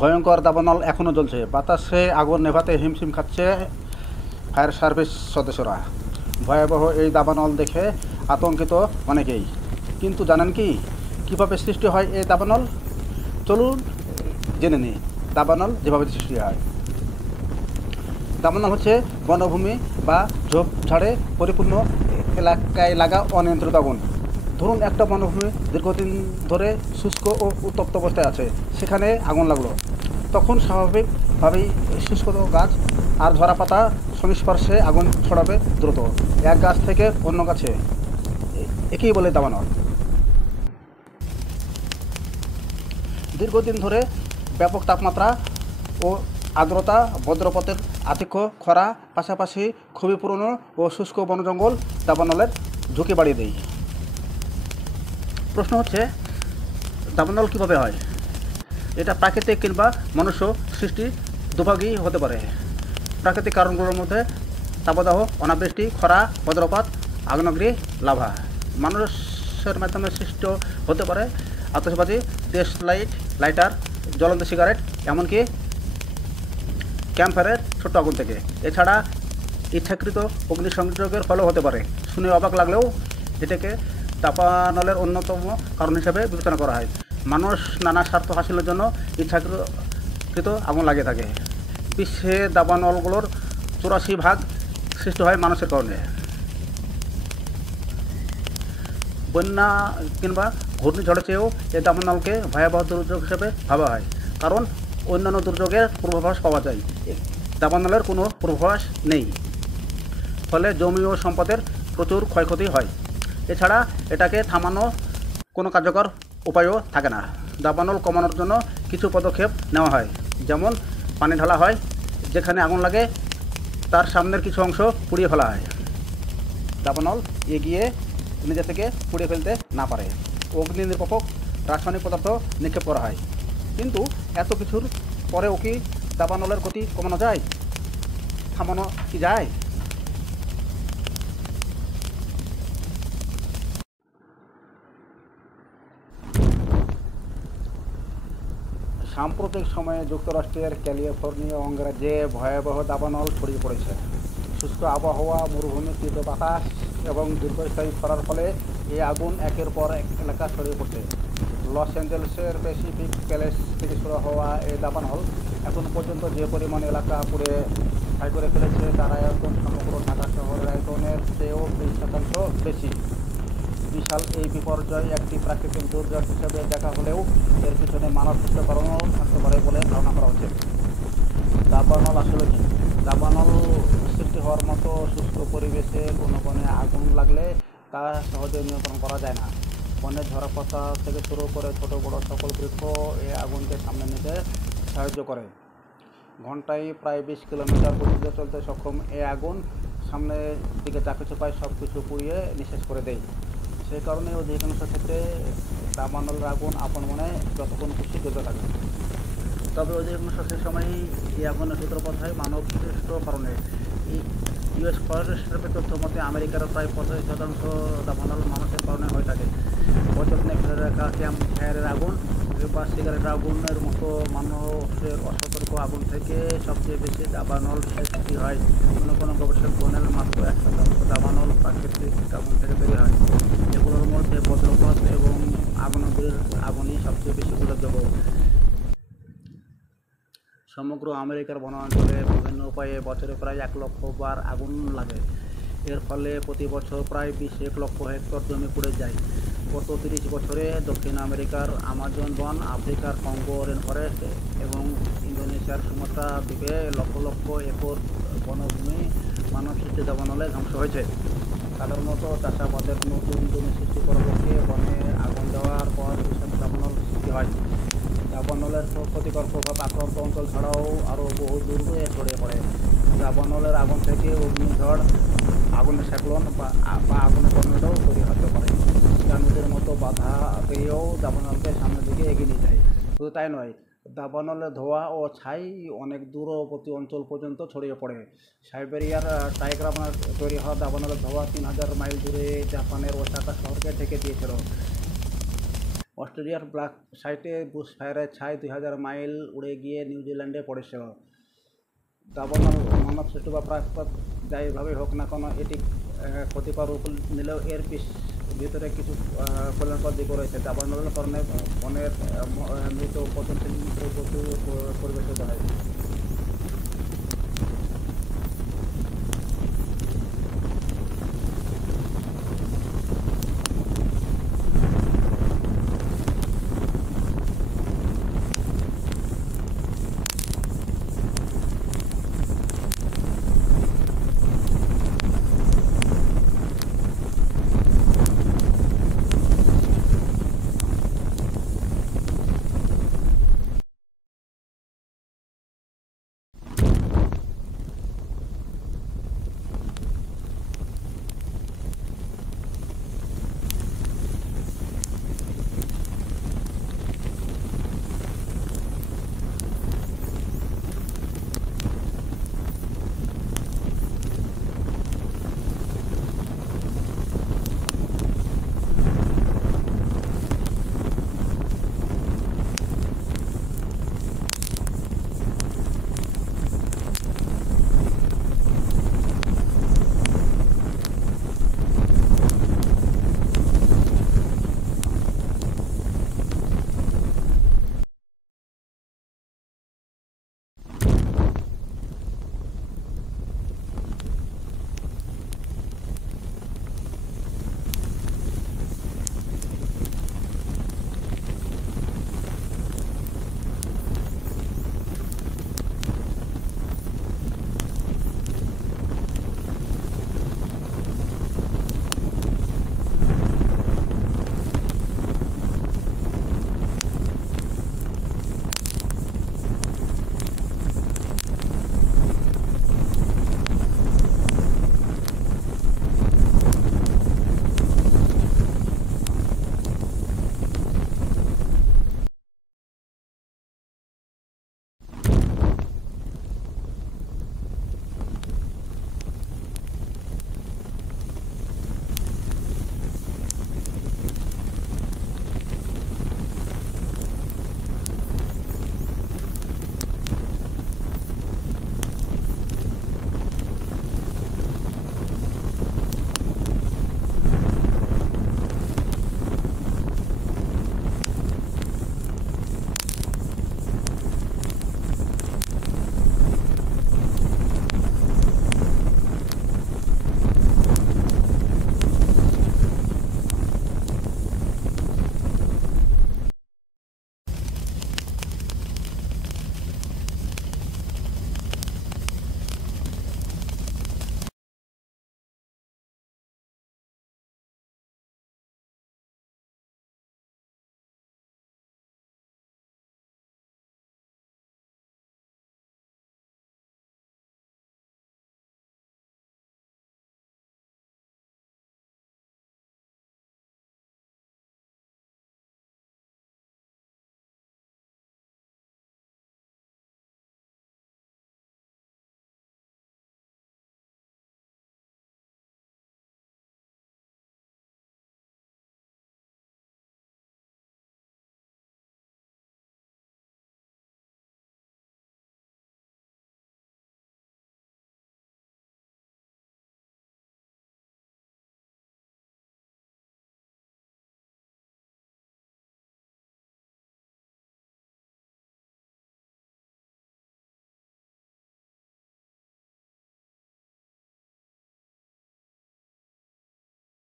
ভয়ঙ্কর দাবানল এখনও জ্বলছে, বাতাসে আগুন নেভাতে হিমশিম খাচ্ছে ফায়ার সার্ভিস সদস্যরা। ভয়াবহ এই দাবানল দেখে আতঙ্কিত অনেকেই। কিন্তু জানেন কি কীভাবে সৃষ্টি হয় এই দাবানল? চলুন জেনে নিই দাবানল যেভাবে সৃষ্টি হয়। দাবানল হচ্ছে বনভূমি বা ঝোপঝাড়ে পরিপূর্ণ এলাকায় লাগা অনিয়ন্ত্রিত আগুন। ধরুন একটা বনভূমি দীর্ঘদিন ধরে শুষ্ক ও উত্তপ্ত অবস্থায় আছে, সেখানে আগুন লাগলো। তখন স্বাভাবিকভাবেই শুষ্ক গাছ আর ঝরা পাতা সংস্পর্শে আগুন ছড়াবে দ্রুত এক গাছ থেকে অন্য গাছে। একেই বলে দাবানল। দীর্ঘদিন ধরে ব্যাপক তাপমাত্রা ও আর্দ্রতা, বজ্রপাতের আধিক্য, খরা, পাশাপাশি খুবই পুরনো ও শুষ্ক বনজঙ্গল দাবানলের ঝুঁকি বাড়িয়ে দেয়। প্রশ্ন হচ্ছে দাবানল কীভাবে হয়? এটা প্রাকৃতিক কিংবা মনুষ্য সৃষ্টি দুভাগই হতে পারে। প্রাকৃতিক কারণগুলোর মধ্যে তাপদাহ, অনাবৃষ্টি, খরা, বজ্রপাত, আগ্নেয়গিরি, লাভা। মানুষের মাধ্যমে সৃষ্ট হতে পারে আতশবাজি, লাইটার, জ্বলন্ত সিগারেট, এমনকি ক্যাম্পফায়ারের ছোট্ট আগুন থেকে। এছাড়া ইচ্ছাকৃত অগ্নিসংযোগের ফলেও হতে পারে। শুনে অবাক লাগলেও এটাকে দাবানলের অন্যতম কারণ হিসেবে বিবেচনা করা হয়। মানুষ নানা স্বার্থ হাসিলের জন্য ইচ্ছাকৃত আগুন লাগিয়ে থাকে। বিশ্বে দাবানলগুলোর 84% সৃষ্টি হয় মানুষের কারণে। বন্যা কিংবা ঘূর্ণিঝড়ের চেয়েও এই দাবানলকে ভয়াবহ দুর্যোগ হিসেবে ভাবা হয়, কারণ অন্যান্য দুর্যোগের পূর্বাভাস পাওয়া যায়, দাবানলের কোনো পূর্বাভাস নেই। ফলে জমি ও সম্পদের প্রচুর ক্ষয়ক্ষতি হয়। এছাড়া এটাকে থামানো কোনো কার্যকর উপায়ও থাকে না। দাবানল কমানোর জন্য কিছু পদক্ষেপ নেওয়া হয়, যেমন পানি ঢালা হয়, যেখানে আগুন লাগে তার সামনের কিছু অংশ পুড়িয়ে ফেলা হয়। দাবানল এগিয়ে নিজে থেকে পুড়িয়ে ফেলতে না পারে। অগ্নি নির্বাপক রাসায়নিক পদার্থ নিক্ষেপ করা হয়। কিন্তু এত কিছুর পরেও কি দাবানলের গতি কমানো যায়? থামানো কি যায়? সাম্প্রতিক সময়ে যুক্তরাষ্ট্রের ক্যালিফোর্নিয়া অঙ্গরাজ্যে ভয়াবহ দাবানল ছড়িয়ে পড়েছে। শুষ্ক আবহাওয়া, মরুভূমির তীব্র বাতাস এবং দীর্ঘস্থায়ী খরার ফলে এই আগুন একের পর এক এলাকা ছড়িয়ে পড়ছে। লস অ্যাঞ্জেলেসের প্যাসিফিক প্যালেস থেকে শুরু হওয়া এই দাবানল এখন পর্যন্ত যে পরিমাণ এলাকা পুড়ে ছাই করে ফেলেছে তার আয়তন সমগ্র ঢাকা শহরের আয়তনের চেয়েও 20% বেশি। বিশাল এই বিপর্যয় একটি প্রাকৃতিক দুর্যোগ হিসেবে দেখা হলেও এর পিছনে মানবসৃষ্ট কারণও থাকতে পারে বলে ধারণা করা হচ্ছে। দাবানল আসলে কি? দাবানল সৃষ্টি হওয়ার মতো শুষ্ক পরিবেশে কোনো বনে আগুন লাগলে তা সহজে নিয়ন্ত্রণ করা যায় না। বনের ঝরা পাতা থেকে শুরু করে ছোট বড় সকল বৃক্ষ এই আগুনকে সামনে নিতে সাহায্য করে। ঘন্টায় প্রায় 20 কিলোমিটার গতিতে চলতে সক্ষম এই আগুন সামনের দিকে যা কিছু পায় সব কিছু পুড়িয়ে নিঃশেষ করে দেয়। সেই কারণে অধিকাংশ ক্ষেত্রে দাবানলের আগুন আপন মনে যতক্ষণ খুশি জ্বলতে থাকে। তবে অধিকাংশ সেই সময়ই এই আগুনের সূত্রপাত হয় মানব সৃষ্ট কারণে। ইউএস ফরেস্ট সার্ভে তথ্য মতে আমেরিকার প্রায় 85% দাবানল মানুষের কারণে হয়ে থাকে। অযত্নে ফেলে রাখা ক্যাম্প ফায়ারের আগুন বা সিগারেটের আগুনের মতো মানুষের অসতর্ক আগুন থেকে সবচেয়ে বেশি দাবানল সৃষ্টি হয়। কোনো গবেষক বলেন মাত্র 1% দাবানল প্রাকৃতিক আগুন থেকে তৈরি হয়। এগুলোর মধ্যে বজ্রপাত এবং আগ্নেয়গিরির আগুনই সবচেয়ে বেশি উল্লেখযোগ্য। সমগ্র আমেরিকার বনাঞ্চলে বিভিন্ন উপায়ে বছরে প্রায় 1 লক্ষ বার আগুন লাগে। এর ফলে প্রতি বছর প্রায় 1 লক্ষ হেক্টর জমি পুড়ে যায়। গত 30 বছরে দক্ষিণ আমেরিকার আমাজন বন, আফ্রিকার কঙ্গো রেনফরেস্ট এবং ইন্দোনেশিয়ার সুমাত্রা দ্বীপে লক্ষ লক্ষ একর বনভূমি মানবসৃষ্ট দাবানলে ধ্বংস হয়েছে। সাধারণত চাষাবাদের নতুন জমি সৃষ্টি করার লক্ষ্যে বনে আগুন দেওয়ার পর বিশাল দাবানল সৃষ্টি হয়। দাবানলের ক্ষতিকর প্রভাব আক্রান্ত অঞ্চল ছাড়াও আরও বহু দূরে ছড়িয়ে পড়ে। দাবানলের আগুন থেকে অগ্নিঝড়, আগুনের সাইক্লোন বা আগুনের টর্নেডো তৈরি হতে পারে, যা নদীর মতো বাধা পেয়েও দাবানলকে সামনের দিকে এগিয়ে নিয়ে যায়। শুধু তাই নয়, দাবানলের ধোঁয়া ও ছাই অনেক দূরবর্তী অঞ্চল পর্যন্ত ছড়িয়ে পড়ে। সাইবেরিয়ার টাইগ্রা তৈরি হওয়া দাবানলের ধোঁয়া 3000 মাইল দূরে জাপানের ওসাকা শহরকে ঢেকে দিয়েছিল। অস্ট্রেলিয়ার ব্ল্যাক সাইটে বুশ ফায়ারের ছাই 2000 মাইল উড়ে গিয়ে নিউজিল্যান্ডে পড়েছিল। দাবানল মানবসৃষ্ট বা প্রাকৃতিক যাইভাবেই হোক না কেন এটি ক্ষতিকর রূপ নিলেও এর ভিতরে কিছু কল্যাণকর দিকও রয়েছে। দাবানল কারণে বনের মৃত পচনশীল প্রচুর পরিবেশিত হয়।